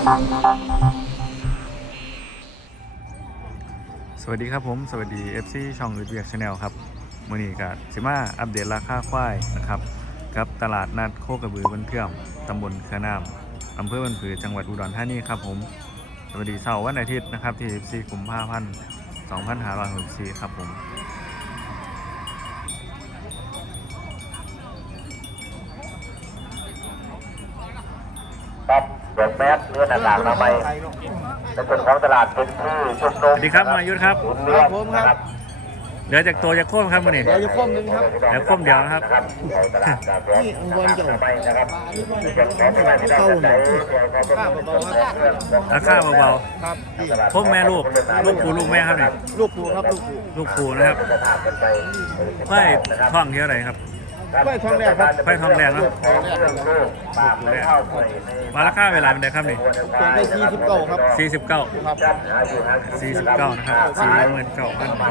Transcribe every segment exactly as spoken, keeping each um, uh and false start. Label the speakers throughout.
Speaker 1: สวัสดีครับผมสวัสดี เอฟ ซี ช่องอึดเวียกชาแนลครับมื้อนี้ก็สิมาอัปเดตราคาควายนะครับกับตลาดนัดโคกระบือบ้านเทื่อมตำบลเครือน้ำอำเภอบ้านผือจังหวัดอุดรธานีครับผมสวัสดีเสาร์วันอาทิตย์นะครับที่สิบสี่กุมภาพันธ์สองพันห้าร้อยหกสิบสี่ครับผม
Speaker 2: ครับเปิดแมสเนื้อหนักๆมาใหม่ในส่วนของตลาดเป็นที่ชุมนุม
Speaker 1: สวัสดีครับมายุทธครับ
Speaker 3: ครับผมครับ
Speaker 1: เหลือจากตัวจากโค้มครับมื้อนี้
Speaker 3: เดี๋ยวจะคว่ำหนึ่งครับ
Speaker 1: เดี๋ยวคว่ำเดียวนะครับ
Speaker 3: นี่องค์กรเจ้า
Speaker 2: เข้าหน่อย
Speaker 1: ราคาเบา
Speaker 3: ครับนี่
Speaker 1: ๆโค้มแม่ลูกลูกปู่ลูกแม่ครับเนี่ย
Speaker 3: ลูกปูครับลูกปู
Speaker 1: ลูกปู่นะครับควายท้องเท่าไหร่ครับ
Speaker 3: ไม่ทองแรกครับ
Speaker 1: ควายท้องแรงเนาะ
Speaker 3: ทองแรกครับ
Speaker 1: แรกมาราคาเวลาเป็นไงครับนี่
Speaker 3: เปิดได้สี่สิบเก้าครับ
Speaker 1: สี่สิบเก้า
Speaker 3: ครับ
Speaker 1: สี่สิบเก้านะครับสี่หมื่นเก้าพันบาท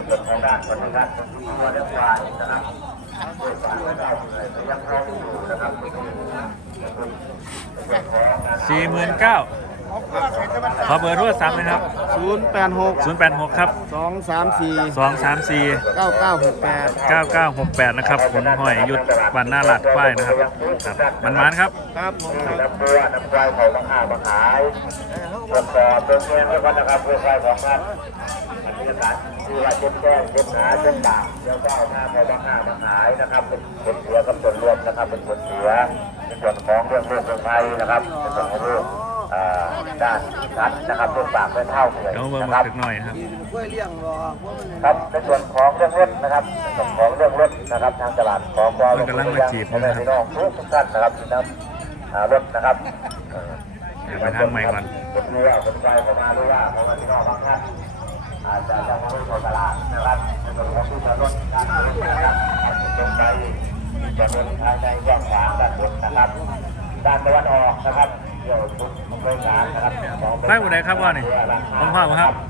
Speaker 1: สี่หมื่นเก้าขอเบอร์โทรศัพท์นะครับ
Speaker 3: ศูนย์แปดหก
Speaker 1: ศูนย์แปดหกครับ
Speaker 3: สองสามสี่
Speaker 1: สองสามสี่
Speaker 3: เก้าเก้าหกแปด
Speaker 1: เก้าเก้าหกแปดนะครับผมห้อยยุดบันหน้าหลัดควายนะครับครับมันมันครับ
Speaker 3: ครับผมครับ
Speaker 2: น้ำตัวน้ำควายของมาขายมาขายตรวจสอบตัวเองแล้วก็นะครับเพื่อควายของท่านอันนี้นะครับคือว่าเช็ดแก้งเช็ดหนาเช็ดปากแล้วก็เอาหน้าของมาขายมาขายนะครับเป็นผลเสียกับส่วนรวมนะครับเป็นผลเสียในส่วนของเรื่องโรคเรื่องภัยนะครับในส่วนของโรคด้านชัดนะครับเรื่องปากเรื่องเท่าเลย
Speaker 1: เดี๋ยวเบอร์
Speaker 2: นะ
Speaker 1: มา
Speaker 2: ครับ
Speaker 1: ถึกหน่อยนะครับ
Speaker 3: กล้วยเลี้ยงรอ
Speaker 2: ครับในส่วนของเรื่องรถนะครับในส่วนของเรื่องรถนะครับทางตลาดของกองทุนยางพ่อแม่พี่น้องทุกท่านนะครับที่นำรถนะครับ
Speaker 1: เดี๋ยวไปทางใหม่ก่อน
Speaker 2: คนรู้ว่าคนใจผมมารู้ว่าพ่อแม่พี่น้องบางท่านอาจจะยังไม่เข้าตลาดนะครับในส่วนของผู้จะรถการรถนะครับตรงไปจะเป็นภายในกว้างขวางด้านบนนะครับด้านตะวันออกนะครับเที่ยวชุดบริการนะครับ
Speaker 1: ไปบุไดครับว่านี่ผมพ่อมาครับ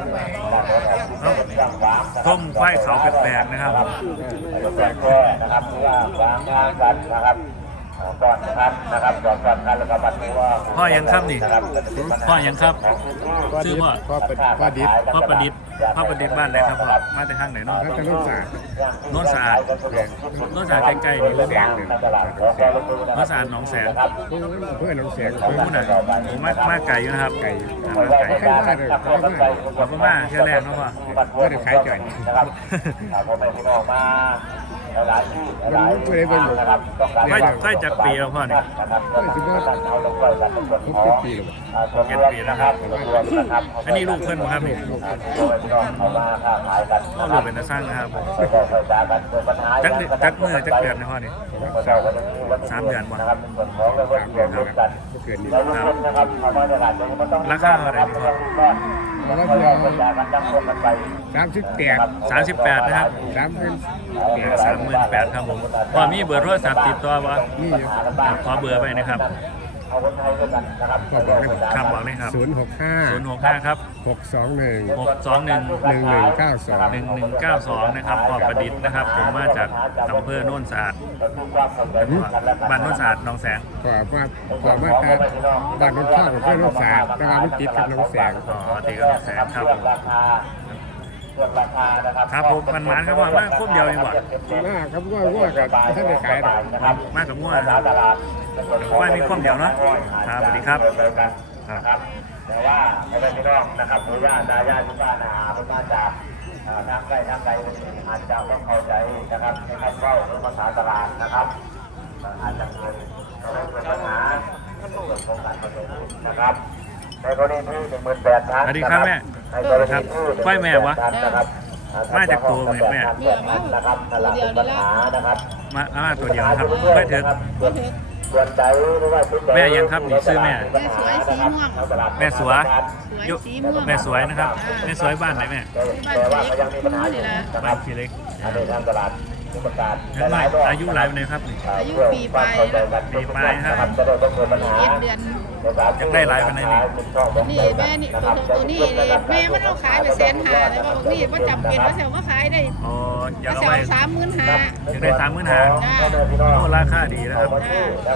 Speaker 1: ต้มควายเขาแปลกๆนะครับ
Speaker 2: แจ้งแค่นะครับที่ว่าวางงานกันนะครับก่อนนะครับนะครับก่อนก่อนกันแล้วก็บัดนี้ว่า
Speaker 1: พ่อยังครับนี่พ่อยังครับชื่อพ่อ
Speaker 3: พ่อเป็นพ่อดิษ
Speaker 1: พ่อประดิษฐ์พ่อประดิษฐ์บ้านไหนครับพ่อมาแต่ข้างไหนเนาะ
Speaker 3: แล้วจะลูกสาว
Speaker 1: โน้นสะอาดโน้นสะอาดใกล้ๆนี่หรือแดงเลยโน้นสะอาดหนองแสง
Speaker 3: เพื่อนน้องเสียง
Speaker 1: ผมพูดหน่อยผมมามาไก่อยู่นะครับไก่มาไก่
Speaker 3: ใครว่าเลยใครว่า
Speaker 1: ขอบคุณมากเชื่อแรกเนาะพ่อ
Speaker 3: เพื่อนขายจ่อย
Speaker 2: นะครับผมไม่พี่น้องมาหลายที่หลายนะครับต้องการ
Speaker 1: ค่อยค่อยจากปีแล้วพ่อเนี่ย
Speaker 2: นะครับก็คือว่าเอาลงไปกันเป็นส่วนของ
Speaker 3: ปีหรอ
Speaker 2: เจ็ดปีนะครับนะครับ
Speaker 1: อันนี้ลูกเพื่อนผมครับนี่
Speaker 2: เอามาค้าขายกัน
Speaker 1: พ่อลูกเป็นตาสร้างนะครับผม
Speaker 2: แล้วก็เข้าใจกันเกิดปัญหา
Speaker 1: จักจักมือจักเดือนนะพ่อนี่ สามเดือนบ่
Speaker 2: นะครับเป็นส่วนของเรื่องรวมรวมกัน
Speaker 3: เกิดนี่
Speaker 2: แล้วรวมนะครับเอามาตลาดเลยมันต้อง
Speaker 1: ราคาเท่าไหร่นี่พ่อ
Speaker 2: แล้วก็เราเข้าใจกันตั้งคนกันไป
Speaker 3: สามสิบแปด
Speaker 1: สามสิบแปดนะครับ
Speaker 3: สามเป็น
Speaker 1: สามหมื่นแปดครับผมพ่อมีเบอร์โทรศัพท์ติดตัววะ
Speaker 3: นี่อยู่
Speaker 1: ขอเบอร์ไปนะครับ
Speaker 2: เอาคนไทยด้วยกันนะครับ
Speaker 3: พ่อบอกได้บอก
Speaker 1: คำบอกเลยครับ
Speaker 3: ศูนย์หกห้า
Speaker 1: ศูนย์หกห้าครับ
Speaker 3: หกสองหนึ่ง
Speaker 1: หกสองหนึ่ง
Speaker 3: หนึ่งหนึ่งเก้าสอง
Speaker 1: หนึ่งหนึ่งเก้าสองนะครับพ่อประดิษฐ์นะครับ ผมมาจากอำเภอโน่นสะอาดบ้านโน่นสะอาดหนองแสง
Speaker 3: ก็ว่าก็ว่าตาบ้านน้องข้าวกับเพื่อนน้องสาวแต่ว่ามันติดกับน้องแสง
Speaker 1: อ๋อตีกับหนองแสงครับผม
Speaker 2: ราคาเรื่องราคานะครับ
Speaker 1: ครับผมมันหมานครับว่ามาครบเดียวเองว่ะ
Speaker 3: น่าครับว่าว่ากับท่านได้ขายหรอก
Speaker 2: นะครับ
Speaker 1: มากับมั่วนะครับ
Speaker 2: ตลาด
Speaker 1: ว่ามีความเดียวเนอะครับสวัสดีครับ
Speaker 2: ครับแต่ว่าไม่ได้พี่น้องนะครับหรือว่าดาญาที่บ้านอาหารมาจากทางใกล้ทางไกลอาจจะต้องเข้าใจนะครับในคำเล่าหรือภาษาตลาดนะครับอาจจะเกิดเกิดปัญหาเรื่องของการเข้าใจนะครับในกรณีที่หนึ่งหมื่นแปดพัน
Speaker 1: สวัสดีครับแม่
Speaker 2: ในกรณีที่
Speaker 1: ไหว้แม่วะ
Speaker 2: นะครับ
Speaker 1: มาจากตัวแม่แม่
Speaker 2: นะครับตลาดเป็นปัญหานะครับ
Speaker 1: มาอามาตัวเดียวนะครับไม่ถึง
Speaker 2: ส่วนใจหรือว่าชุด
Speaker 1: แม่ยังครับนี่ชื่อแม่
Speaker 4: แม่สวยสีม่วง
Speaker 1: แม่สวย
Speaker 4: สวยสีม่วง
Speaker 1: แม่สวยนะครับแม่สวยบ้านไหนแม่
Speaker 2: แต่ว่าก็ยังมีปัญหาอยู่นะค
Speaker 1: บ้า
Speaker 2: รั
Speaker 1: น
Speaker 2: บ
Speaker 1: ขี้เล็ก
Speaker 2: อันนี้ทางตลาดผู้ประกาศ
Speaker 1: เห็นไหมอายุหลายวันไหนครับนี่
Speaker 4: อายุปีปลาย
Speaker 1: ปีปลายครับ
Speaker 2: จะได้ต้องเกิดปัญหา
Speaker 4: เจ็ดเดือน
Speaker 1: อยากได้หลายปานใดนี่
Speaker 4: นี่แม่นี่ตัวตัวนี้แม่มันเอาขายไปแสนหาแต่ว่าบอกนี่ว่าจำเป็นว่าแถวว่าขายได้
Speaker 1: อ๋ออยาก
Speaker 4: ว่า
Speaker 1: เอา
Speaker 4: แถ
Speaker 1: ไป
Speaker 4: วสามหมื่นหา
Speaker 1: อยากได้สามหมื่นห้า
Speaker 4: จ้า
Speaker 1: โอ้ราคาดีนะครับ
Speaker 2: นะครับ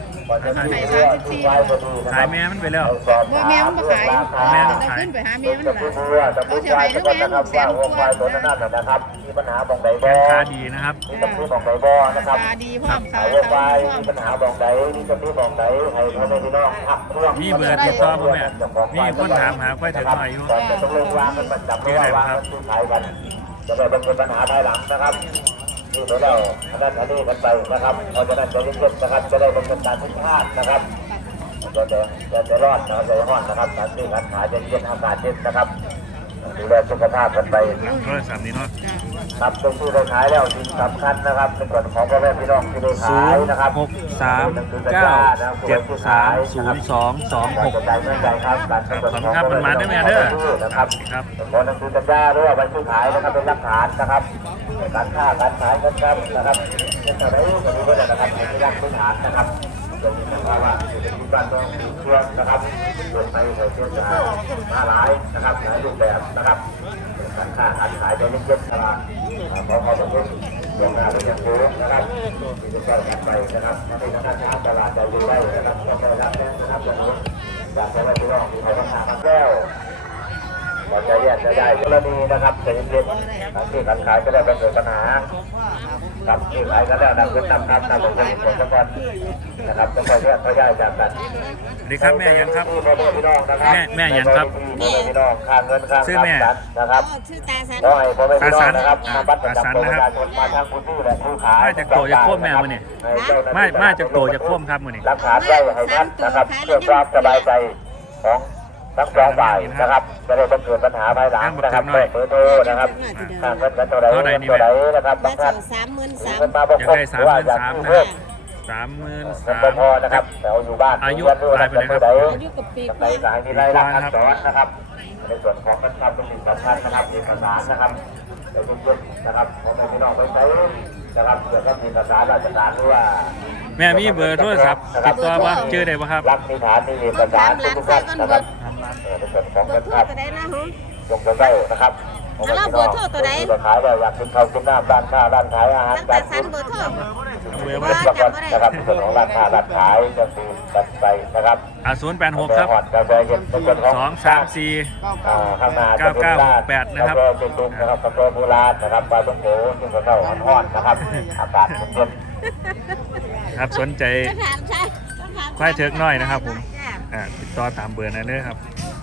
Speaker 4: ขายสามสิบสี่
Speaker 1: ขายแม่มันไปแล้ว
Speaker 4: บ่แม่มันบ่ขาย
Speaker 1: แม่
Speaker 4: แต่
Speaker 1: มัน
Speaker 4: ได้
Speaker 1: ขาย
Speaker 4: ขึ้นไปหาแม่มันล่ะเขาจะให้ลูกแม่ลูกแสนกว่า
Speaker 2: ตัวนั้นนะครับมีปัญหาบองใดบ่
Speaker 1: ราคาดีนะครับ
Speaker 2: มีปัญหาบองใดบ่นะครับ
Speaker 4: ตาดีพร้อมตา
Speaker 2: ขาย
Speaker 4: ตา
Speaker 2: ไฟ
Speaker 4: ดีพร้อม
Speaker 2: มีปัญหาบองใดมีจะมีบองใดให้พ่อแม่พี่น้องพักเครื่อง
Speaker 1: มีเบอร์ติดต่อบ่แม่มีคนถามหาควายถึงหน่อยอยู่
Speaker 2: ก่อนจะต้องลงวางกันประจำไม่ว่าวางกันซื้อขายกันจะได้เป็นปัญหาภายหลังนะครับนี่เดี๋ยวเราอันนั้นอันนี้กันไปนะครับเพราะฉะนั้นจะเย็นๆนะครับจะได้เป็นการทุกพลาดนะครับจะจะจะจะรอดนะครับจะรอดนะครับการซื้อการขายจะเย็นอากาศเย็นนะครับดูแลสุขภาพกันไป
Speaker 1: โทรศัพท์นี้เนาะ
Speaker 2: ครับเป็นที่ได้ขายแล้วสิ่งสำคัญนะครับในส่วนของพ่อแม่พี่น้องที่ได้
Speaker 1: ศู
Speaker 2: ขาย
Speaker 1: นย์
Speaker 2: นะครับ
Speaker 1: หกสามเก้าเจ็ดสามศูนย์สองสองหก
Speaker 2: กระจายเงินใจครับการเป็น
Speaker 1: ขอบคุณครับมันมาได้ไหมเด้อ
Speaker 2: นะครับ
Speaker 1: ครับ
Speaker 2: ขอหนังสือสัญญาหรือว่าใบซื้อขายนะครับเป็นหลักฐานนะครับในการค้าการขายกันครับนะครับเป็นอะไรก็รู้ด้วยนะครับเป็นหลักพื้นฐานนะครับจะมีนะครับว่ามีการต้องเชื่อนะครับเกิดไปเกิดเชื่อจะมาหลายนะครับหลายรูปแบบนะครับการค้าการขายจะไม่เกินตลาดขอขอบคุณลงมาเป็นอย่างสูงนะครับที่จะช่วยกันไปนะครับในทางการตลาดจะอยู่ได้นะครับจะได้รับแรงนะครับอย่างนี้อยากจะให้พี่น้องมีใครต้องหามาแก้วเราจะแยกจะได้กรณีนะครับจะเย็นๆการซื้อการขายก็ได้เป็นปัญหาครับซื้อขายก็แล้วนำขึ้นนำนำนำลงไปผลประกอบนะครับจะค่อยแยกค่อยย้ายจากกัน
Speaker 1: สวัสดีครับแม่ยังครับ
Speaker 2: พี่น้องนะครับ
Speaker 1: แม่แม่ยังครับ
Speaker 2: พี่น้องค่าเงินค่า
Speaker 1: ชื่อแม่
Speaker 2: นะครับ
Speaker 4: ชื่อตาสัน
Speaker 2: ขอให้พ่อแม่พี่น้องนะครับ
Speaker 1: ตาสัน
Speaker 2: มาบัตรประ
Speaker 1: ตาสัน
Speaker 2: จำตัว
Speaker 1: นะ
Speaker 2: ป
Speaker 1: ครับ
Speaker 2: ระชาชนมาทางพื้นที่และผู้ขาย
Speaker 1: มาจากโตจากโคมแม่มื้อนี้ มามาจากโตจากโคมครับมื้อนี้
Speaker 2: รักษาไว้ให้ท่านนะครับเพื่อความสบายใจของทั้งสองฝ่ายนะครับจะได้ไม่เกิดปัญหาภายหลังนะครับเปิดเผยโทรนะครับทางเงินตัวใดตัวใดนะครับบางท่าน
Speaker 4: สามหมื่นสาม
Speaker 2: เงินมาบาง
Speaker 1: อยาก
Speaker 2: คน
Speaker 1: ได้
Speaker 2: ห
Speaker 1: สา
Speaker 2: รื
Speaker 1: ม
Speaker 2: อ
Speaker 1: ห
Speaker 2: ว่า
Speaker 1: มื่น
Speaker 2: อยาก
Speaker 1: สาม
Speaker 2: ซื้อ
Speaker 1: นะค
Speaker 2: เพิ่
Speaker 1: รับสามหมื่นสาม
Speaker 2: มเงินพอนะครับแต่เอาอยู่บ้าน
Speaker 1: อายุ
Speaker 2: เพื่อน
Speaker 1: ตายไปเลยครับ
Speaker 4: อายุกับปีก
Speaker 2: ใน
Speaker 4: ว่า
Speaker 2: สายมีรายรับอักษรนะครับ ในส่วนของประชาชนสิ่งสำคัญนะครับเอกสารนะครับเดี๋ยวทุกๆนะครับผมไม่พี่น้องไปใช้นะครับเกี่ยวกับเอกสารราชการหรือว่า
Speaker 1: แม่มีเบอร์โทรศัพท์ติดต่อบ่ชื่อได้บ่ครับ
Speaker 2: รับมีฐานมีเอกสารทุกท่านนะครับในส่วนของ
Speaker 4: เบอ
Speaker 2: เงิ
Speaker 4: ร์
Speaker 2: น
Speaker 4: โทร
Speaker 2: ภาพ
Speaker 4: ตัวใดนะฮะ
Speaker 2: ยกได้นะครับ
Speaker 4: แล้วเบอร์โทรตัวใด
Speaker 2: จะขายได้อยากกินข้าวกินน้ำร้านค้าร้านขายอาหาร
Speaker 4: ตั้ง
Speaker 2: กา
Speaker 4: แต่
Speaker 2: ร
Speaker 4: สั
Speaker 2: กิ
Speaker 4: น
Speaker 2: น
Speaker 4: เบอร์โทร
Speaker 1: เบอร์
Speaker 2: เบ
Speaker 1: บ่
Speaker 2: อ
Speaker 1: ได้
Speaker 2: ร์ประกันนะครับส่วนของร้านค้าร้านขายจะคือกันไปนะครับ
Speaker 1: อ่าศูนย์แปดหกครับ
Speaker 2: กาแฟเย็นในส่วนของ
Speaker 1: สองสามสี่
Speaker 2: อ่าข้างหน้า
Speaker 1: เก้าเก้าหกแปดนะครับ
Speaker 2: กาแฟเป็นตุ้มนะครับกาแฟโบราณนะครับปลาต้มโขซึ่งกระเจ้าอ่อนๆนะครับอากาศเย็น
Speaker 1: ครับสนใจ
Speaker 4: ถามใช่
Speaker 1: ควายเถิกน้อยนะครับผม อ่าติดต่อตามเบอร์นั้นเลยครับ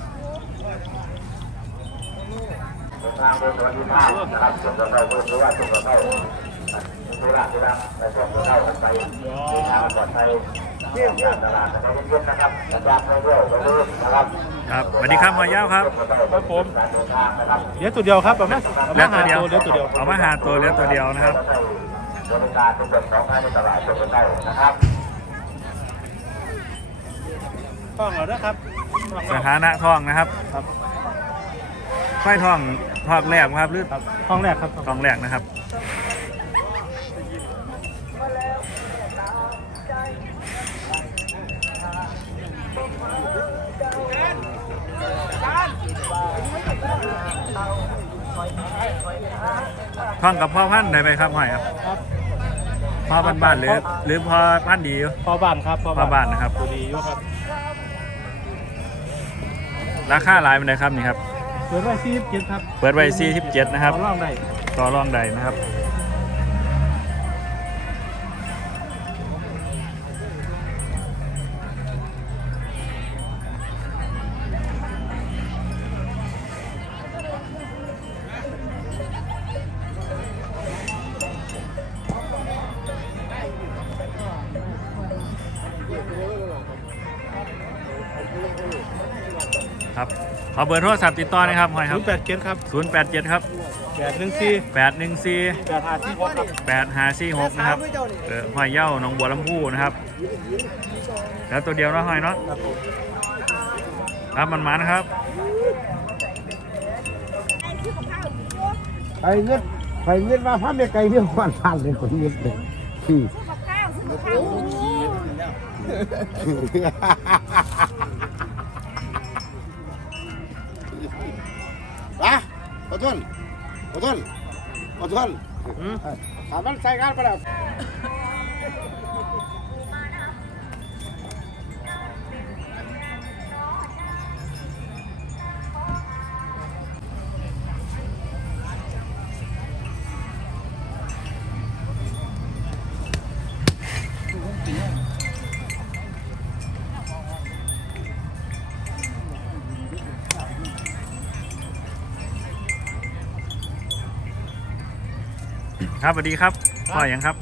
Speaker 2: ทางเดินสวัสดิภาพนะครับส่วนกระเจ้าเพื่อหรือว่าส่วนกระเจ้าธุระที่รับไปส่วนกระเจ้ากันไปที่ทางปลอดภัยเรื่องการตลาดนะครับเย็นๆนะครับกระจายไปเรื่อยๆไปเรื่อยๆนะครับ
Speaker 1: ครับสวัสดีครับหอยยาวครับ
Speaker 2: ครับผมการเดินทางนะครับ
Speaker 3: เดี๋ยวตัวเดียวครับเอาไหม
Speaker 1: เหลือตัวเดียว
Speaker 3: เดี๋ยวตัวเดียว
Speaker 1: เอามาหาตัวเหลือตัวเดียวนะครับ
Speaker 2: บริการในส่วนของภายในตลาดส่วนกระเจ้านะครับ
Speaker 3: ต้องเอาด้วยครับ
Speaker 1: สถานะทองนะครับ
Speaker 3: ครับ
Speaker 1: ควายทองทองแรกครับหรือ
Speaker 3: ครับห้องแรกครับ
Speaker 1: ทองแรกนะครับ ทองกับพ่อพันธุ์ได้ไหมครับหอยครับ
Speaker 3: ครับ
Speaker 1: พ่อบ้านบ้านๆหรือหรือพ่อพันธุ์ดีอยู่
Speaker 3: พ่อบ้านครับ
Speaker 1: พ่อบ้านนะครับ
Speaker 3: ตัวดีอยู่ครับ
Speaker 1: ราคาหลายเป็นไงครับนี่ครับ
Speaker 3: เปิดไว้สี่สิบเจ็ดครับ
Speaker 1: เปิดไว้สี่สิบเจ็ดนะครับ
Speaker 3: ต่อรองได้
Speaker 1: ต่อรองใดนะครับ ครับขอเบอร์โทรศัพท์ติดต่อนะครับหอยค
Speaker 3: ศู
Speaker 1: รับ
Speaker 3: นย์แปดเจ็ดครับ
Speaker 1: ศูนย์แปดเจ็ดครับ
Speaker 3: แปดหนึ่งสี่
Speaker 1: แปดหนึ่งสี่
Speaker 3: แปดห้าสี่หกครับ
Speaker 1: แปดห้าสี่หกนะครับเออหอยเย้าหนองบัวลำพูนะครับแล้วตัวเดียวเนาะหอยเนาะ
Speaker 3: ครับผม
Speaker 1: ครับมันมานะครับ
Speaker 5: ไปเงินไปเงินมาพันในไกลเรื่องวันพันเลยคนเงินเลยที่
Speaker 6: ปะขอโทษขอโทษขอโทษถามมันใส่งานไปแล้ว
Speaker 1: ครับสวัสดีครับพ่ออย่างครับ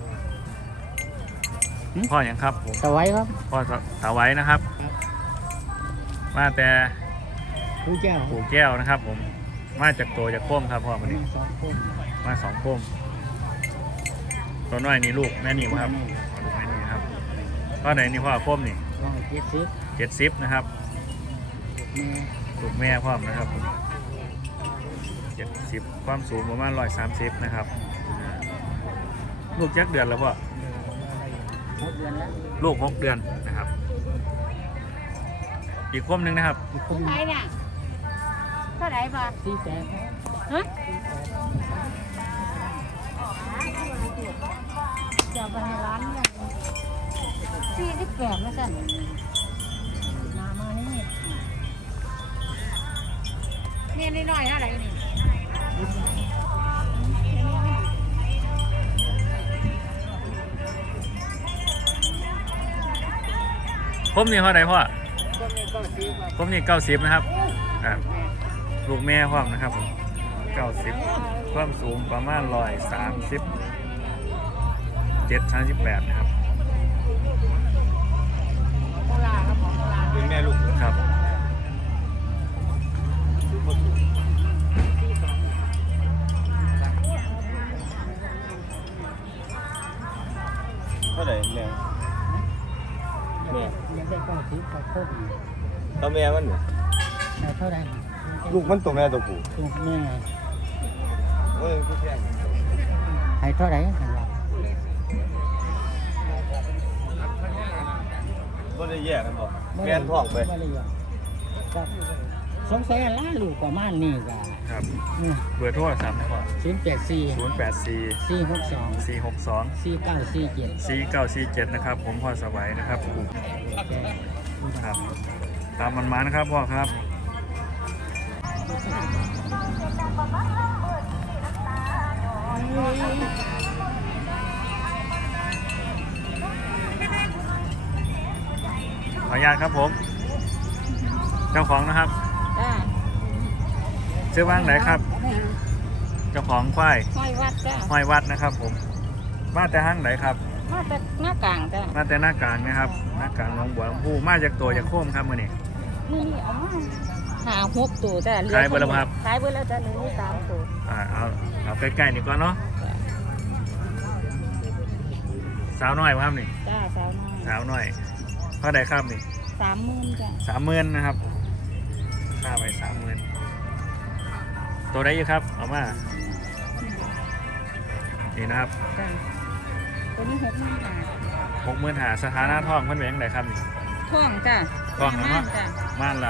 Speaker 1: พ่ออย่างครับผม
Speaker 5: สวัยครับ
Speaker 1: พ่อสาไว้นะครับมาแต่
Speaker 5: ผู้แก้ว
Speaker 1: ปู่แก้วนะครับ ผมมาจากโตจากโค้มครับพ่อวันนี้
Speaker 5: สองคน
Speaker 1: มาสองโค้มตัวน้อยนี่ลูกแม่นี่ครับลูกแม่นี่ครับพ่อไหนนี่พ่อโค้มนี่
Speaker 5: ก็เจ็ดสิบ
Speaker 1: เจ็ดสิบนะครับ
Speaker 5: แม่
Speaker 1: ลูกแม่พ่อมนะครับผมเจ็ดสิบความสูงประมาณร้อยสามสิบนะครับอ่าลูกยักเดือนแล้วพ่อ
Speaker 5: หกเดือนแล้ว
Speaker 1: ลูกหกเดือนนะครับ อีกโค้มหนึ่งนะครับ
Speaker 5: อีกค
Speaker 4: เท่าน ไหร่น่ะเท่าไหร่บ่
Speaker 5: สี่แปด
Speaker 4: ฮะจะไปร้านเนี่ยสี่สิบแปดแล้วกันมามานี่เนี่ยนิดหน่อยเท่าไหร่นี่
Speaker 1: โค้มนี่เท่าไหร่พ่อ
Speaker 5: คนนี้ก็สี่ครับ
Speaker 1: โค้มนี่เก้าสิบนะครับอ่าลูกแม่พ่อมนะครับผมเก้าสิบความสูงประมาณร้อยสามสิบเจ็ดสามสิบแปดนะครับ
Speaker 4: โบราณครับของโบราณ
Speaker 6: เป็นแม่ลูก
Speaker 1: ครับ
Speaker 6: เท่าไหร่แม่
Speaker 5: แม่ยังได้ก็สิบก็ครบ
Speaker 6: ตัวแม่มันเนี่ย
Speaker 5: แต่เท่าไหร่
Speaker 6: ลูกมันตัวแม่ตัวผู้
Speaker 5: ลูกแม่
Speaker 6: เอ้ยคือแพง
Speaker 5: ให้เท่าไหร่ให้ว่า
Speaker 6: ก็ได้แยกกันบ่แม่นท้องไป
Speaker 5: บ่ได้ยอมครับสงสัยอะไรลูกประมาณนี้ก็
Speaker 1: ครับ เบอร์โทรศัพท์นะครับ
Speaker 5: ศูนย์แปดสี่
Speaker 1: ศูนย์แปดสี่
Speaker 5: สี่หกสอง
Speaker 1: สี่หกสอง
Speaker 5: สี่เก้าสี่เจ็ด
Speaker 1: สี่เก้าสี่เจ็ดนะครับ ผมพ่อสวัยนะครับครับ ตามมันมานะครับพ่อครับ ขออนุญาตครับผม เจ้าของนะครับ
Speaker 4: จ้า
Speaker 1: ชื่อว่างไหนครับ เจ้าของควาย
Speaker 4: ห้อยวัดจ้า
Speaker 1: ห้อยวัดนะครับ ผม มาแต่ห้างไหนครับ
Speaker 4: มาแต่หน้ากลางจ้า
Speaker 1: มาแต่หน้ากลางนะครับ หน้ากลางหนองบัวลำพูมาจากตัวจากโค้มครับมื่อนี้
Speaker 4: นี่นี่เอามาหาหกตัวจ้า
Speaker 1: ขายเบิดแล้วครับ
Speaker 4: ขายเบิดแล้วจ้าเหลืออยู่สามตัว
Speaker 1: อ่าเอาเอาใกล้ๆนี่ก่อนเนาะสาวน้อยครับนี่
Speaker 4: จ้าสาวน้อย
Speaker 1: สาวน้อยเท่าไหร่ครับนี่
Speaker 4: สามหมื่นจ้า
Speaker 1: สามหมื่นนะครับค่าไปสามหมื่นตัวได้อยู่ครับเอามานี่นะครับ
Speaker 4: จ้าตัวนี้หกหมื่นบาท
Speaker 1: หกหมื่นหาสถานะท่องเพิ่นเป็นยังไงครับนี่
Speaker 4: ท่องจ้า
Speaker 1: ท่องแล้วเนาะ
Speaker 4: จ้า
Speaker 1: ม่านละ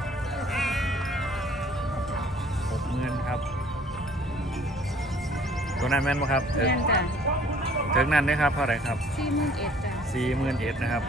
Speaker 1: หกหมื่นครับ ตัวนั้นแม่นไหมครับถึ
Speaker 4: เรี
Speaker 1: ง
Speaker 4: ยนจ้า
Speaker 1: ถึงนั้นได้ครับเท่าไหร่ครับ
Speaker 4: สี่หมื่นเอ็ดจ้า
Speaker 1: สี่หมื่นเอ็ดนะครับ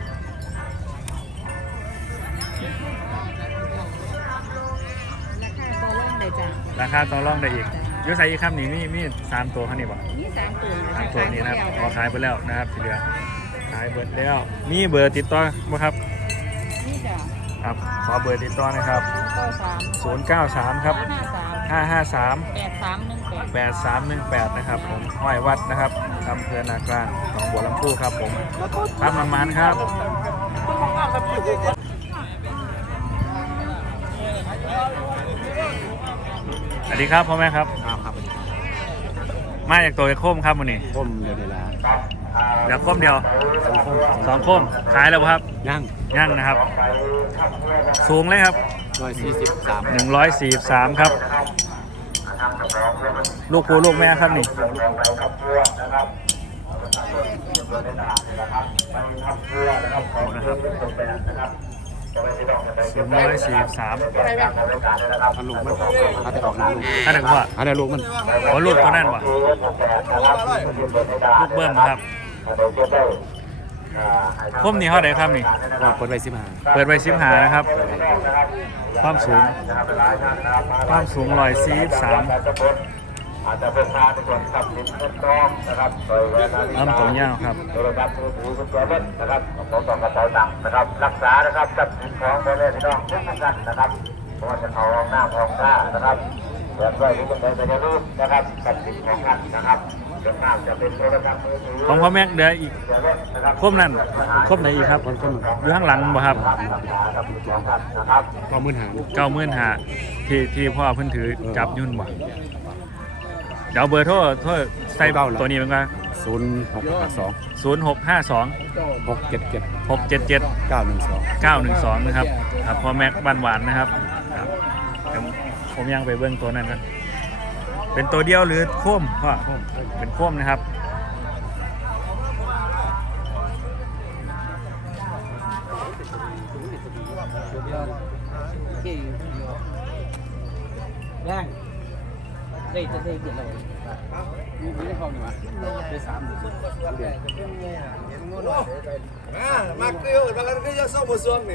Speaker 4: ราคาตัวร่องเลยจ้า
Speaker 1: ราคาต่อรองได้อีกอยูใส่อีกครับนี่มีมีสามตัวเท่านี้บ่
Speaker 4: นี่สามตัว
Speaker 1: สามตัวนี้นะครับพอ
Speaker 4: ขาย
Speaker 1: ขายไปแล้วนะครับทีเดียวขายเบิดแล้วมีเบอร์ติดต่อไหมครับ
Speaker 4: นี่จ้า
Speaker 1: ครับขอเบอร์ติดต่อนะครับ
Speaker 4: เก้าสาม
Speaker 1: ศูนย์เก้าสามครับ
Speaker 4: ห้าสาม
Speaker 1: ห้าห้าสาม
Speaker 4: แปดสามหนึ่งแปด
Speaker 1: แปดสามหนึ่งแปดนะครับผมห้อยวัดนะครับอำเภอนากลางหนองบัวลำพูครับผมครับมันมันๆครับสวัสดีครับพ่อแม่ครับ
Speaker 6: ครับครับ
Speaker 1: มาจากตัวไอ้โคมครับวันนี้
Speaker 6: ผมเดี๋ยวเวลา
Speaker 1: เดี๋ยวโคมเดียว
Speaker 6: สองคน
Speaker 1: สองโคมขายแล้วครับ
Speaker 6: ย่าง
Speaker 1: ย่างนะครับ สูงเลยครับ
Speaker 6: ร้อยสี่สิบสาม
Speaker 1: หนึ่งร้อยสี่สิบสามครับ ลูกปูลูกแม่ครับนี่สูงร้อยสี่สิบสาม
Speaker 6: อันลูกมันอันแต่ออกลูก
Speaker 1: ท่านไหนว่า
Speaker 6: อันแต่ลูกมัน
Speaker 1: ขอลูกตัวนั่นวะลูกเบิ้มครับคมนี่เท่าไหร่ครับนี่
Speaker 6: ว่าเปิดไว้สิบห้า
Speaker 1: เปิดไว้สิบหานะครับ ความสูง ความสูงร้อยสี่สิบสาม
Speaker 2: อาจจะเป็นทางในส่วนทรัพย์สินเงินทองนะครับโดยเวลา
Speaker 1: ลำตัวยาวครับ
Speaker 2: โทรศัพท์มือถือคุณตัวเล่นนะครับของต่อกระเป๋าตังค์นะครับ รักษานะครับทรัพย์สินของพ่อแม่พี่น้องทุกท่านนะครับเพราะว่าจะเอาห้องน้ำห้องท่านะครับเดี๋ยวด้วยที่จะไปจะลืมนะครับทรัพย์สินของท่านนะครับโด
Speaker 1: ของพ่อแม็กเดี๋ยวอีกครบนั่นครบไหนอีกครับอยู่ข้างหลังบ่ครับ
Speaker 3: เก้าหมื่นห้า
Speaker 1: เก้าหมื่นหาที่ที่พ่อเพิ่นถือจับยุ่นบ่เดี๋ยวเบอร์โทรโทรใส่ตัวนี้เป็นว่า
Speaker 3: ศูนย์หกห้าสอง
Speaker 1: ศูนย์หกห้าสอง
Speaker 3: หกเจ็ดเจ็ด
Speaker 1: หกเจ็ดเจ็ด
Speaker 3: เก้าหนึ่งสอง
Speaker 1: เก้าหนึ่งสองนะครับครับพ่อแม็กบ้านหวานนะครับครับเดี๋ยวผมยังไปเบื้องตัวนั้นกันเป็นตัวเดียวหรือโค้มพ่อเป็นโค้มนะครับ
Speaker 6: มาเกลียวมากันก็จะส่งมาส่งนี่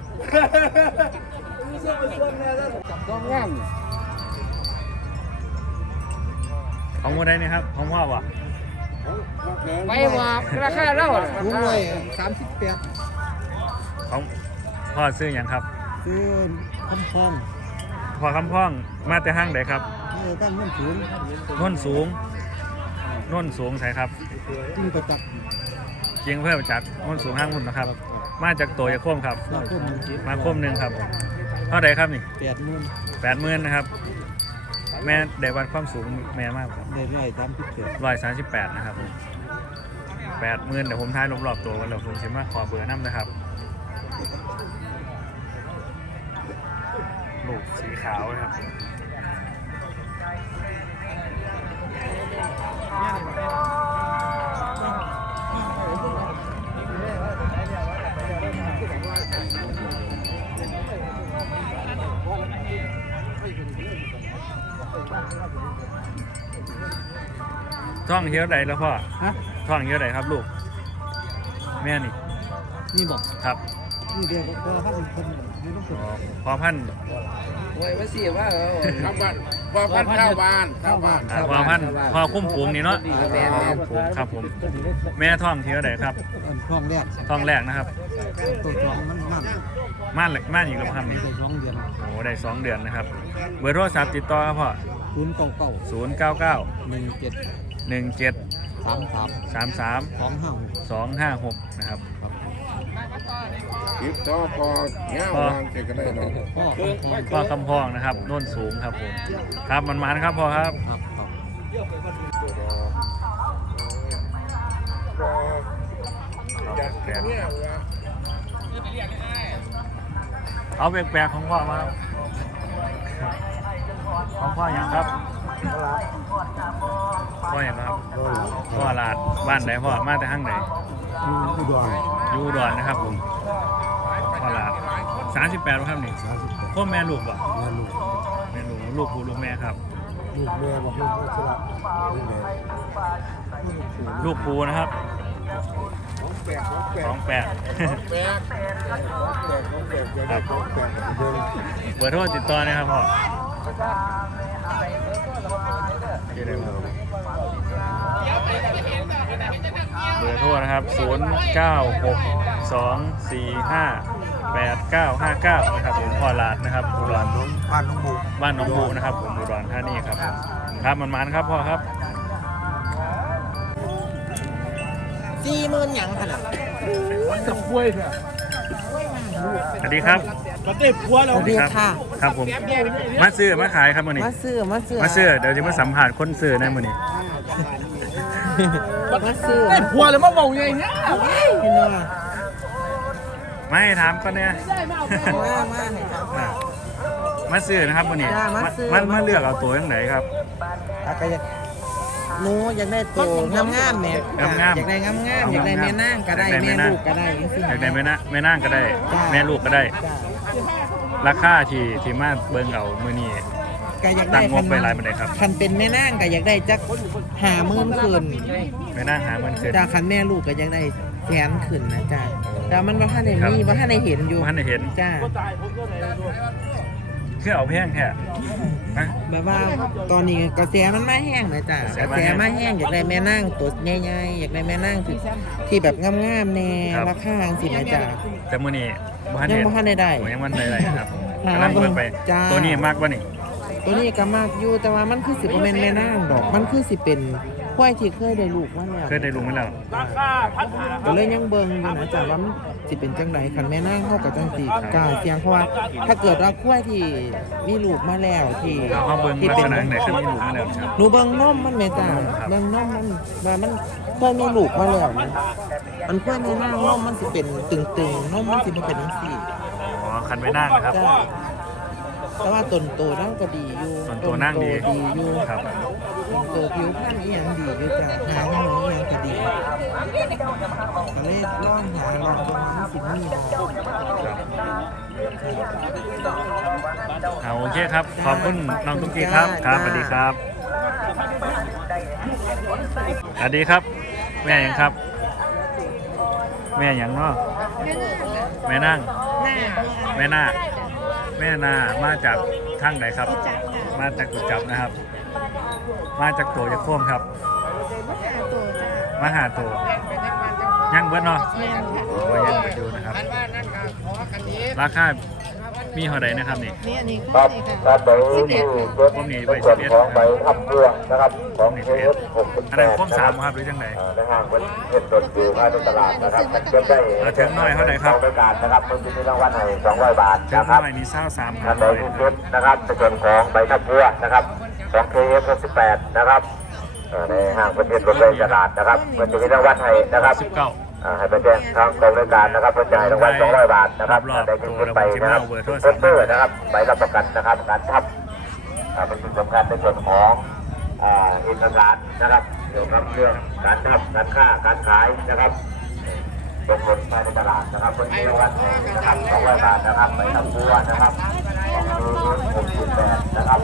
Speaker 3: ต้องงาม
Speaker 1: ของโมได้นี่ครับของพ่อวะ
Speaker 3: ไปว่าราคาเล่า
Speaker 5: ถุงเลยสามสิบแปด
Speaker 1: ของพ่อซื้ออย่างครับ
Speaker 5: คือคำพอง
Speaker 1: พ่อคำพ้องมาแต่ห้างไหนครับ
Speaker 5: นี่ตั้งเงินศูนย์
Speaker 1: น้นสูงน้นสูงใช่ครับ
Speaker 5: จิ้งประจักษ์
Speaker 1: เกียงเพื่อจากน้นสูงห้างหุ่นนะครับ มาจากตัวอยาโค้มครับ
Speaker 5: เราต้นมัน
Speaker 1: มาโค้มหนึ่งครับเท่าไหร่ครับนี่
Speaker 5: แปดหมื่น
Speaker 1: แปดหมื่นนะครับ แม่ได้วัดความสูงแม่มากครับ
Speaker 5: ได้ร้อยสามสิบแปด
Speaker 1: ร้อยสามสิบแปดนะครับแปดหมื่นเดี๋ยวผมทายรอบๆตัวกันแล้วผมจะมาขอเบอร์น้ำนะครับลูกสีขาวนะครับท่องเที่ยวใดแล้วพ่อ
Speaker 5: ฮะ
Speaker 1: ท่องเที่ยวใดครับลูกแม่นี่
Speaker 5: นี่บอก
Speaker 1: ครับ
Speaker 5: นี่เดียวก็ถ้าเป็นคนไม่ต้องสน
Speaker 1: พอพันธุ์
Speaker 3: ข้าวบ้านพ่อพันข้าวบ้านข้าวบ้าน
Speaker 1: อ่าพอพันธุ์พอคุ้มปูงนี่เนาะครับผมแม่ท่องเที่ยวใดครับ
Speaker 5: อันช่วงแรก
Speaker 1: ท่องแรกนะครับ
Speaker 5: ตัวสองมันมัน
Speaker 1: ม่านเหล็กม่านอีกแล้วครับนี่
Speaker 5: ได้สองเดือน
Speaker 1: โอ้ได้สองเดือนนะครับเบอร์โทรศัพท์ติดต่อครับพ่อ
Speaker 5: ศูนย์เก้าเก้า
Speaker 1: ศูนย์เก้าเก้า
Speaker 5: หนึ่งเจ็ด
Speaker 1: หนึ่งเจ็ด
Speaker 5: สามสาม
Speaker 1: สามสาม
Speaker 5: สองห้าหก
Speaker 1: สองห้าหกนะครับ
Speaker 3: คิดต่อพอเงาวางเสร็จก็ได้เนาะ
Speaker 5: พ่อ
Speaker 1: พ่อคำพองนะครับโน่นสูงครับผมครับมันมานะครับพ่อครับ
Speaker 5: ครับครับ
Speaker 1: เอาแปลกๆของพ่อมาครับของพ่ออย่างครับพ่ออย่างครับพ่อลาดบ้านไหนพ่อมาแต่ห้างไหน
Speaker 5: อุดร
Speaker 1: อยู่อุดรนะครับผมพ่อลาดสามสิบแปดครับนี่
Speaker 5: สามสิบแปด
Speaker 1: พ่อแม่ลูกบ่
Speaker 5: แม่ลูก
Speaker 1: แม่ลูกลูกผู้ลูกแม่ครับ
Speaker 5: ลูกแม่บอกลูกวัชระลูกแม่
Speaker 1: ลูกภูนะครับสองแปด ครับเบอร์โทรติดต่อนะครับพ่อที่ไหนครับเบอร์โทรนะครับศูนย์ เก้า หก สอง สี่ ห้า แปด เก้า ห้า เก้านะครับผมพ่อลาดนะครับอุดร
Speaker 5: บ้านน้องบุ
Speaker 1: บ้านหนองบูนะครับผมอุดรธานีครับครับมันมันครับพ่อครับ
Speaker 5: สี่หมื่นหยังขนาดกับกล้วยเนี่ย
Speaker 1: สวัสดีครับ
Speaker 5: ก็ได้ผัวแล้ว
Speaker 1: สวัสดีครับครับผมมาซื้อมาขายครับมื้อนี้
Speaker 7: มาซื้อมาซื้อ
Speaker 1: มาซื้อเดี๋ยวจะมาสัมผัสคนซื้อในมื้อนี้
Speaker 7: มาซื้อ
Speaker 5: ได้ผัวแล้วมาเมาไงเนี่ย
Speaker 7: เห็นว่า
Speaker 1: มาให้ถามก่อนเนี่ย
Speaker 7: มามาให้ครับ
Speaker 1: อ่ะมาซื้อนะครับมื้อนี้
Speaker 7: จ้ามาซื้อ
Speaker 1: มามาเลือกเอาตัวยังไหนครับ
Speaker 7: อาก็อยากหนูอยากได้ตัวงามงามๆแหม่
Speaker 1: งามๆ
Speaker 7: อยากได้งามงามๆอยากได้แม่นางก็ได้
Speaker 1: อยากได้แม่
Speaker 7: แม่
Speaker 1: นาง
Speaker 7: ลูกก็ได้จังซี่
Speaker 1: อยากได้แม่นะแม่นางก็ได้
Speaker 7: จ้า
Speaker 1: แม่ลูกก็ได้
Speaker 7: จ้า
Speaker 1: ราคาที่ที่มาเบิ่งเอามื้อนี้
Speaker 7: ก็อยาก
Speaker 1: ตั้
Speaker 7: ได้
Speaker 1: งงบไปหลายปานใดครับ
Speaker 7: คันเป็นแม่นางก็อยากได้จักห้าหมื่นขึ้น
Speaker 1: แม่นางหาเงินคืน
Speaker 7: จ้าคันแม่ลูกก็อยากได้แสนขึ้นนะจ้าแต่มันบ่ทันได้
Speaker 1: ครับ
Speaker 7: มีบ่ทันได้เห็นอยู่
Speaker 1: บ่ทันได้เห็น
Speaker 7: จ้า
Speaker 1: คือเอาแพงแท้ฮะ
Speaker 7: แบบว่าตอนนี้กระแสมันมาแห้งนะจ้ะ
Speaker 1: กระแส
Speaker 7: กระ
Speaker 1: มา
Speaker 7: แส
Speaker 1: แห้ง
Speaker 7: มาแห้งอยากได้แม่นั่งตัวใหญ่ๆอยากได้แม่นั่งที่ที่แบบงามๆแน่
Speaker 1: ครับ
Speaker 7: ราคาจังสินะจ้ะ
Speaker 1: แต่มื้อนี้บ่ทัน
Speaker 7: ยัง
Speaker 1: เห็น
Speaker 7: บ่ทันได้ได้
Speaker 1: โอ้ยังมันได้ๆครับ
Speaker 7: หา
Speaker 1: กำลังเบิ่งไป
Speaker 7: จ้า
Speaker 1: ตัวนี้มากกว่านี่
Speaker 7: ตัวนี้ก็มากอยู่แต่ว่ามันคือสิบ่แม่นแม่นั่งดอก มันคือสิเป็นควายที่เคยได้ลูกมาแล้ว
Speaker 1: เคยได้ลุงไหมแล้ว
Speaker 7: ก็เลยยังเบิ่งอยู่นะจ๊ะว่ามันสิเป็นจังไดคันแม่นางเฮาก็จังสิกล้าเสี่ยงเพราะว่าถ้าเกิดว่าควายที่มีลูกมาแล้วที่
Speaker 1: เอาเขาเบิ่ง
Speaker 7: ที่
Speaker 1: ลัก
Speaker 7: เป็
Speaker 1: ษ
Speaker 7: น
Speaker 1: ณะไหนคือมีลุงมาแล้วครับ
Speaker 7: หนูเบิ่งนมมันแม่จ้าเบิ่งนมมันว่ามันเคยมีลูกมาแล้วนะมันควายแม่นางนมมันสิเป็นตึงๆนมมันสิบ่เป็นจังซี่
Speaker 1: อ๋อคันไม่นั่งนะครับ
Speaker 7: จ้าแต่ว่าต้นโตนั่งก็ดีอยู่
Speaker 1: ส่วนตัวนั่งดี
Speaker 7: ต้นโตดีอยู่
Speaker 1: ครับ
Speaker 7: ต้นโตผิวพรรณอีหยังดีอยู่จ้ะหางหนูอีหยังก็ดีก็เลยลองหาลองเบิ่งมันสิมีบ่
Speaker 1: เอาโอเคครับ ขอบคุณน้องตุ๊กกี้ครับ ครับ สวัสดีครับ สวัสดีครับ แม่หยังครับ แม่หยังเนาะแม่นั่ง แม่นาแม่นามาจากทางไหนครับ มาจากกุดจับนะครับ มาจากตัวจะโค้มครับ มาหาตัวยังเบิดเนาะโอ้ยยังเบิดอยู่นะครับ ราคามีเท่าไหร่นะครับนี่
Speaker 4: นี่อันนี้
Speaker 2: ค
Speaker 4: ก็
Speaker 2: รับ
Speaker 4: นี่ค่ะ
Speaker 2: การไปที่รถในส่วนของใบทับเรือนะครับของเอสหก
Speaker 1: อันนั้นโค้มสามครับหรือยังไง
Speaker 2: ในห้างเป็นเงินสดอยู่ภายในตลาดนะครับมันจะได้
Speaker 1: เออถึงหน่อยเท่าไหร่ครับ
Speaker 2: บริการนะครับมันจะมีรางวัลให้สองร้อยบาท
Speaker 1: ถึง
Speaker 2: นะครับ
Speaker 1: หน่อยนี่เศร้าสามพั
Speaker 2: ท่าน นใด
Speaker 1: เลย
Speaker 2: ที่เช็ดนะครับในส่วนของใบทับเรือนะครับของเคเอฟสิบแปดนะครับเอ่อในห้างประเทศรถไฟตลาดนะครับมันจะมีรางวัลให้นะครับ
Speaker 1: สิบเก้า
Speaker 2: อ่าให้ไปแจ้งทางกองบริการนะครับเพื่อจ่ายรางวัลสองร้อยบาทนะครับ
Speaker 1: รอบๆ
Speaker 2: ได้ขึ้นขึ้นไปนะครับ
Speaker 1: ตัวเรา
Speaker 2: เพิ่มเติมนะครับใบรับประกันนะครับการทับอ่าเป็นสิ่งสำคัญในส่วนของอ่าเอกสารนะครับเกี่ยวกับเรื่องการทับการค้าการขายนะครับลงทุนภายในตลาดนะครับเพื่อที่รางวัลนะครับสองร้อยบาทนะครับใบทับเรือนะครับของหกสิบแปดนะครับ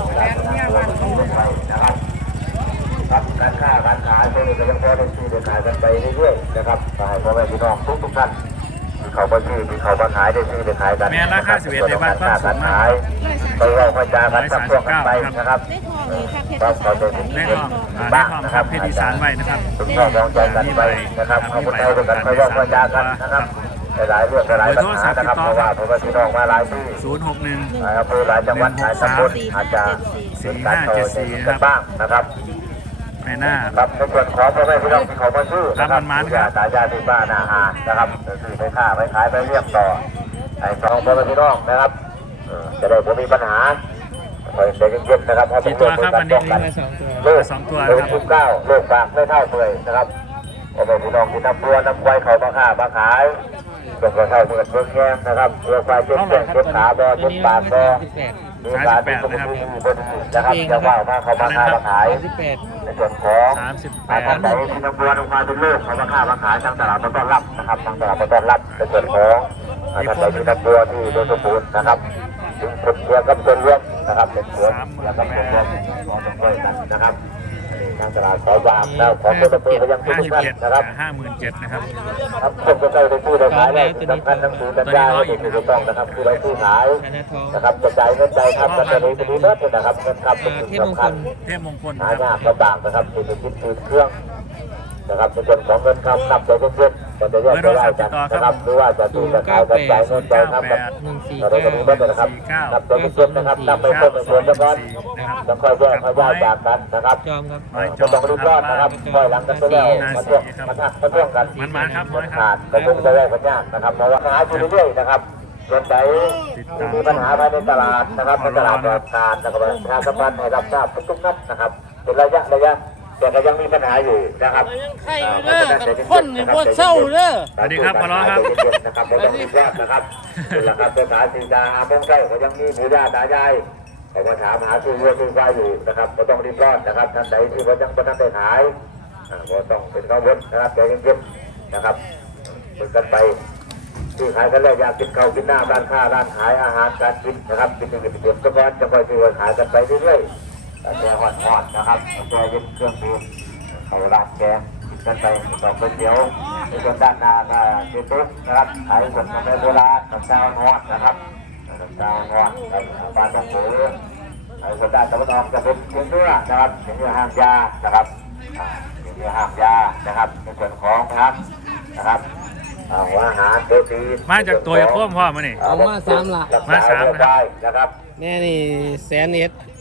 Speaker 2: นะครับครับการค้าการขายตัวนี้ก็ยังพอได้ซื้อได้ขายกันไปเรื่อยๆนะครับขายพ่อแม่พี่น้องทุกทุกท่านที่เขามาซื้อที่เขามาขายได้ซื้อได้ขายกัน
Speaker 1: แม่ราคาสิบเอ็ดในบ้านต้นสูงมาก
Speaker 2: ไปว่าพจากันทับพวกกันไปนะครับ
Speaker 4: ได้ทองนี่ค่ะเพชร
Speaker 2: ครับเขาจะ
Speaker 1: แน่นอนอ่าแน่นอนครับเพศที่สารไว้นะครับ
Speaker 2: ทุกท่านมองใจกันไปนะครับเอาคนไทยด้วยกันไปว่าพจากันนะครับหลายเรื่องหลายปัญหานะครับเพราะว่าผมว่าพี่น้องมาหลายที่
Speaker 1: ศูนย์หกหนึ่ง
Speaker 2: หลายอำเภอหลายจังหวัดหลายตำบลอาจจะเกิดการต่อเนื่องกันบ้างนะครับ
Speaker 1: แม่หน้า
Speaker 2: ครับในส่วนของพ่อแม่พี่น้องที่เขามาซื้อนะค
Speaker 1: ครั
Speaker 2: รั
Speaker 1: บบ มันๆครับ
Speaker 2: ตายายที่บ้านอาหารนะครับซื้อไปค้าไปขายไปเรียกต่อไอ้สองพ่อแม่พี่น้องนะครับเออจะได้ผมมีปัญหาคอยใจเย็นๆนะครับ
Speaker 1: กี่ตัวครับวันนี้
Speaker 2: ป้องกัน
Speaker 7: มาสองตัว
Speaker 2: โรค
Speaker 1: สองตัว
Speaker 2: โร
Speaker 1: นะ
Speaker 2: ค
Speaker 1: ครับ
Speaker 2: ทุกเก้าโรคปากไม่เท่าเปื่อยนะครับพ่อแม่พี่น้องที่นำตัวน้ำควายเขามาค้ามาขายโรคกระเท่าเหมือนเบื้องแง่นะครับเรือควายเจ็บแขนเจ็บขาบ่
Speaker 7: ตัว
Speaker 2: เจ็บ
Speaker 7: นี้
Speaker 2: ปากบ่
Speaker 7: สิบแปด
Speaker 2: มีการที่สมบูรณ์บนนะครับจะว่ามาเขามาค้ามาขาย
Speaker 7: สิบแปด
Speaker 2: ในส่วนของ
Speaker 1: สามสิบแป
Speaker 2: อา
Speaker 1: ด
Speaker 2: หารไหนที่นำบัวน้ำควายเป็นลูกเขามาค้ามาขายทางตลาดมาต้อนรับนะครับทางตลาดมาต้อนรับในส่วนของอาหารไหนที่นำบัวที่โดยสมบูรณ์นะครับถึงผลเลี้ยงกับส่วนรวมนะครับเป็นสวนแล้วก็ส่วนรวมของต้องช่วยกันนะครับทางตลาดขอยามแล้วของตัวตะปูก็ยังทุ
Speaker 1: ห้าก สิบ
Speaker 2: ท่าน
Speaker 1: เจ็ด
Speaker 2: นะครับ
Speaker 1: ห้าหมื่นเจ็ดนะครับ
Speaker 2: ครับคนจะได้ซื้อได้ขายได้สำคัญทั้งซื้อกันได้ที่ถูกต้องนะครับคือเราซื้อขาย
Speaker 7: ชนะทอง
Speaker 2: นะครับกระจายเงินใจครับกันตอนนี้ตอนนี้เนิร์ดนะครับเงินครับเป็นสิ่งสำคัญ
Speaker 1: เทพมงคล
Speaker 2: หา
Speaker 1: ครับ
Speaker 2: ยากลำบากนะครับที่จะคิดตื่นเครื่องนะครับในส่วนของเงินคำนับใจเพื่อนๆก็จะแยกไปได้กันนะครับหรือว่าจะซื้อจะขายกันใจเงินใจครับกับ
Speaker 7: หนึ่งสี่
Speaker 2: เรา
Speaker 7: เก้า
Speaker 2: จะมีเงินนะครับนับใจเพื่อนๆนะครับนับไปเพิ่มไปส่วนแล้วก็
Speaker 1: นะครับ
Speaker 2: จะค่อยแยกค่อยย้ายจากกันนะครับ
Speaker 7: จอมครับ
Speaker 2: จะต้องรีบร้อนนะครับค่อยหลังกันไปแล้วมาช่วงมาทักมาช่วงกัน
Speaker 1: มันมาครับ
Speaker 2: มั
Speaker 1: น้อย
Speaker 2: น
Speaker 1: ค
Speaker 2: ขา
Speaker 1: รั
Speaker 2: ด
Speaker 1: บ
Speaker 2: แต่คงจะแยกกันยากนะครับเพราะว่าหาอยู่เรื่อยๆนะครับส่วนใดมีปัญหาภายในตลาดนะครับในตลาดตลาดการนะครับประชาสัมพันธ์ให้รับทราบทุกๆนัดนะครับเป็นระยะระยะแต่ก็ยังมีปัญหาอยู่นะครับ
Speaker 8: ใครเด้อกับคนนี่บ่เศร้าเด้อ
Speaker 1: สวัสดีครับพอล้อครับ
Speaker 2: นะครับไม่ต้องรีบร้อนนะครับนี่แหละครับภาษาสีดาอาพงไส้ก็ยังมีหมูย่าตายายเขามาถามหาซื้อเรือซื้อไฟอยู่นะครับไม่ต้องรีบร้อนนะครับท่านใดที่ว่ายังไม่ทันได้ขายก็ต้องเป็นกังวลนะครับใจเย็นๆนะครับฝึกกันไปซื้อขายกันแล้วอยากกินข้าวกินน้ำร้านค้าร้านขายอาหารการกินนะครับกินหนึ่งกินเดียวก็แม้จะไปซื้อขายกันไปเรื่อยๆแต่หอดๆนะครับใจเย็นเครื่องดื่มเขาร้านแกงกินกันไปต่อไปเดี๋ยวในส่วนด้านหน้าก็เจ๊ตุ๊กนะครับขายส่วนกาแฟโบราณกับเจ้าหอดนะครับกับเจ้าหอดกับปลาต้องโขในส่วนด้านตะวันออกจะเป็นเนื้อนะครับเนื้อห้างยานะครับเนื้อห้างยานะครับในส่วนของพักนะครับหัวอาหารโปรตีน
Speaker 1: มาจากตัวจะโค้มพ่อมานี่
Speaker 7: เอามาสามละ
Speaker 1: มาสามนะครับ
Speaker 2: นะครับ
Speaker 7: แม่นี่แสนเอ็ด
Speaker 1: แ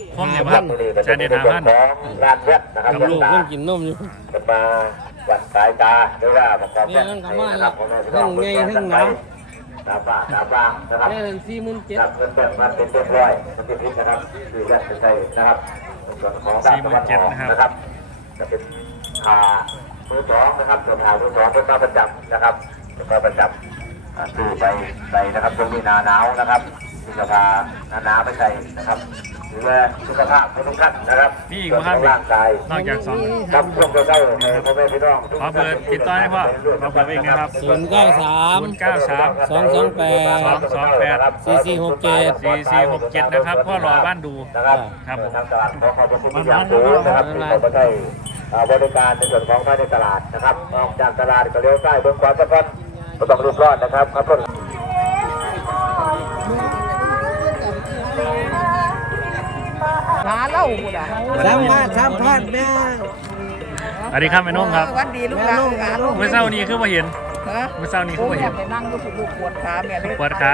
Speaker 1: คมเนี่ยพันจานเด็ดหาพัน
Speaker 2: ร้านเว็บนะครับ
Speaker 8: ลูกมันกินนมอยู่
Speaker 2: จะมาวัดสายตาหรือว่าประกอบ
Speaker 8: เนี่ยนั่นก็มาแล้วทั้งไงทั้งหนา
Speaker 2: ตาบ้าตาบ้านะครับ
Speaker 8: เนี่ยนั่นสี่หมื่นเจ็ด
Speaker 2: จับเงินแบบมาเป็นเรียบร้อยมันเป็นพิษนะครับคือแยกเป็นใจนะครับส่วนของดาบตะวันออกนะครับจะเป็นขามือสองนะครับส่วนขามือสองเป็นมาประจำนะครับเป็นมาประจำซื้อไปไปนะครับตรงนี้นาหนาวนะครับมีสภาหนาหนาวไม่ใส่นะครับหรือว่าสุขภาพของทุกท่านนะครับ
Speaker 1: มีอีก
Speaker 2: ส่
Speaker 1: บ่
Speaker 2: วน
Speaker 1: ค
Speaker 2: ข
Speaker 1: รับ
Speaker 2: องร่างกาย
Speaker 1: นอกจากสอง
Speaker 2: ครับช่วงเช้าๆให้พ่อแม่พี่น้อง
Speaker 1: ขอเบอร์ติดต่อให้พ่อขอเบอร์ไว้อีกนะครับ
Speaker 8: ศูนย์เก้าสาม
Speaker 1: ศูนย์เก้าสาม
Speaker 8: สองสองแปด
Speaker 1: สองสองแปด
Speaker 8: สี่สี่หกเจ็ด
Speaker 1: สี่สี่หกเจ็ดนะครับพ่อรอบ้านดู
Speaker 2: นะครับ
Speaker 1: ครับผม
Speaker 2: ทางตลาดขอขอบคุณที่อย่างสูงนะครับที่เขามาได้อ่าบริการในส่วนของภายในตลาดนะครับออกจากตลาดก็เลี้ยวซ้ายเบื้องขวาสักพักก็ต้องรีบรอดนะครับครับรถ
Speaker 4: หาเหล้าบุดอ่ะ
Speaker 7: สัมภาษณ์สัมภาษณ์แม่
Speaker 1: สวัสดีครับแม่นุ่มครับ
Speaker 4: วันดีลูกหลานหาลูก
Speaker 1: เมื่อเช้านี้คือมาเห็น
Speaker 4: ฮะ
Speaker 1: เมื่อเช้านี้คื
Speaker 4: โอ้
Speaker 1: อมา
Speaker 4: แม่
Speaker 1: เห็น
Speaker 4: ไปนั่งอยู่สุดปวดขาแม่เลย
Speaker 1: ปวดขา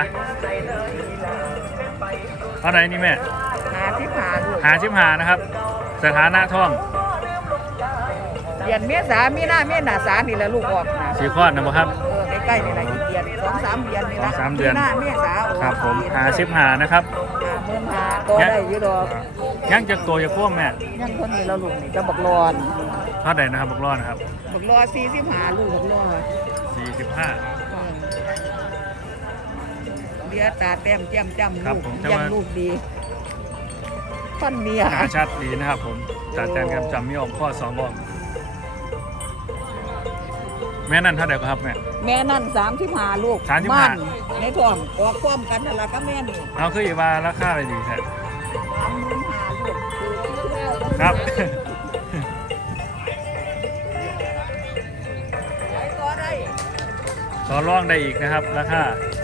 Speaker 1: เท่าไหร่นี่แม่
Speaker 4: หาที่หาลูก
Speaker 1: หาชิมหานะครับ สถานะท่อง
Speaker 4: เดือนเมษามีหน้าเมษาสานี่แหละลูกออกนะ
Speaker 1: สีคอดนะครับ
Speaker 4: เออใกล้ๆนี่แหละอีกเดือนสองสามเดือนนี่ละ
Speaker 1: สองสามเดือน
Speaker 4: หน้าเมษาออก
Speaker 1: ครับผมหาชิมหานะครับ
Speaker 4: หาเมื่อหาตัวได้อยู่ดอก
Speaker 1: ยังจากตัวจากพวกแม่
Speaker 4: ยังคนนี้เราลูกนี่จะบักรอน
Speaker 1: เท่าไหร่นะครับบักรอดนะครับ
Speaker 4: บักรอสี่สิบหาลูกบักรอ
Speaker 1: สี่สิบห้า
Speaker 4: เออเลียตาแต้มแจ่มจำ
Speaker 1: ครั
Speaker 4: ลู
Speaker 1: บ
Speaker 4: ก
Speaker 1: ผมแต่
Speaker 4: ยัง
Speaker 1: ว่า
Speaker 4: ลูกดีฟันเมีย
Speaker 1: หาชัดดีนะครับผมแต่แต้มกำจำมีออกข้อสองออกแม่นั่นเท่าไหร่ครับแม่
Speaker 4: แม่นั่นสามสิบหาลูก
Speaker 1: สามสิบห้า
Speaker 4: บ้นในท้องออกความกันนั่นละก็แม่นี่
Speaker 1: เอาคืออีว่าราคาอะไรดีแท้
Speaker 4: สามหมื่นหาลูกคือที่แล้ว
Speaker 1: ครับ
Speaker 4: ขายตัวได้
Speaker 1: ต่อรองได้อีกนะครับ ราคา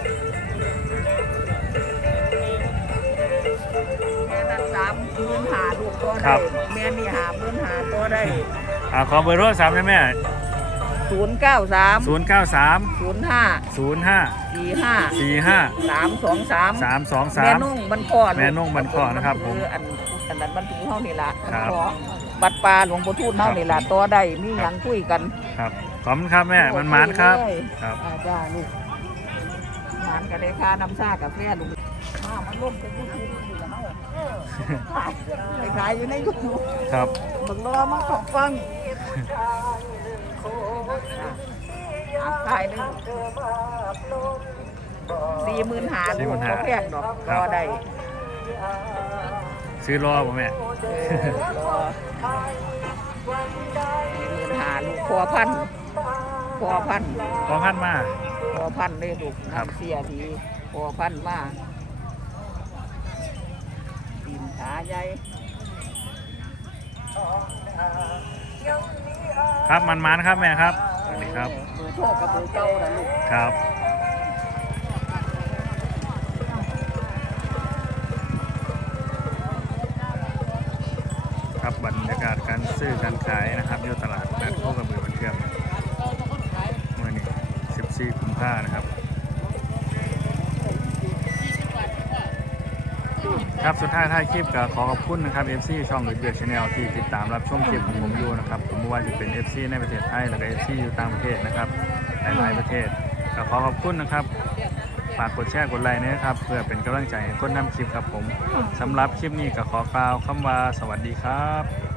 Speaker 4: แม่นั่นสามหมื่นหาลูกตัว
Speaker 1: ครั
Speaker 4: ได้
Speaker 1: บ
Speaker 4: แม่นี่หาหมื่นหาตัวได้
Speaker 1: อ่าขอเบอร์โทรศัพท์ได้แม่
Speaker 4: ศูนย์เก้าสาม
Speaker 1: ศูนย์เก้าสาม
Speaker 4: ศูนย์ห้า
Speaker 1: ศูนย์ห้า
Speaker 4: สี่ห้า
Speaker 1: สี่ห้า
Speaker 4: สามสองสาม
Speaker 1: สามสองสา
Speaker 4: แม่
Speaker 1: ม
Speaker 4: นุ่งบันคอ
Speaker 1: แม่นุ่งบันคอนะครับผม
Speaker 4: อันอันนั้นบันทึกเท่านี่ละ
Speaker 1: ครับ
Speaker 4: ขอบัตรปลาหลวงปู่ทูตเท่านี่ละตัวได้มีหยังคุยกัน
Speaker 1: ครับขอบคุณครับแม่มันมันๆครับ
Speaker 4: เลย
Speaker 1: ครับ
Speaker 4: อ่าจ้าลูกหมานกันเลยค่าน้ำชากาแฟลูกมามันร่วมเป็นผู้ชูอยู่กับเฮาไปขายอยู่ในยุค
Speaker 1: ครับ
Speaker 4: บังรอมาขอบฟังอ่ะขายเลยสี่หมื่นหาลูกบ่แพงดอกรอได้
Speaker 1: ซื้อรอป่ะแม่
Speaker 4: เออรอสี่หมื่นหาลูกพอพันพอพัน
Speaker 1: พอพันมา
Speaker 4: พอพันเลยลูก
Speaker 1: ครับ
Speaker 4: น้ำเสียดีพอพันมาตีนขาใหญ่
Speaker 1: ครับมันมันๆครับแม่ครับสวัสดีครับ
Speaker 4: เบอร์โทรกับเบอร์เก่านะลูก
Speaker 1: ครับ ครับบรรยากาศการซื้อการขายนะครับที่ตลาดนัดโคกระบือบันเทื่อมเมื่อนี้สิบสี่กุมภานะครับ ครับสุดท้ายท้ายคลิปก็ขอขอบคุณนะครับ เอฟ ซี ช่องเดือดชาแนลที่ติดตามรับชมคลิปของผมอยู่นะครับผมไม่ว่าจะเป็น เอฟ ซี ในประเทศไทยแล้วก็ เอฟ ซี อยู่ต่างประเทศนะครับหลายๆประเทศก็ขอขอบคุณนะครับฝากกดแชร์กดไลค์นะครับเพื่อเป็นกำลังใจให้คนนำคลิปครับผมสำหรับคลิปนี้ก็ขอกล่าวคำว่าสวัสดีครับ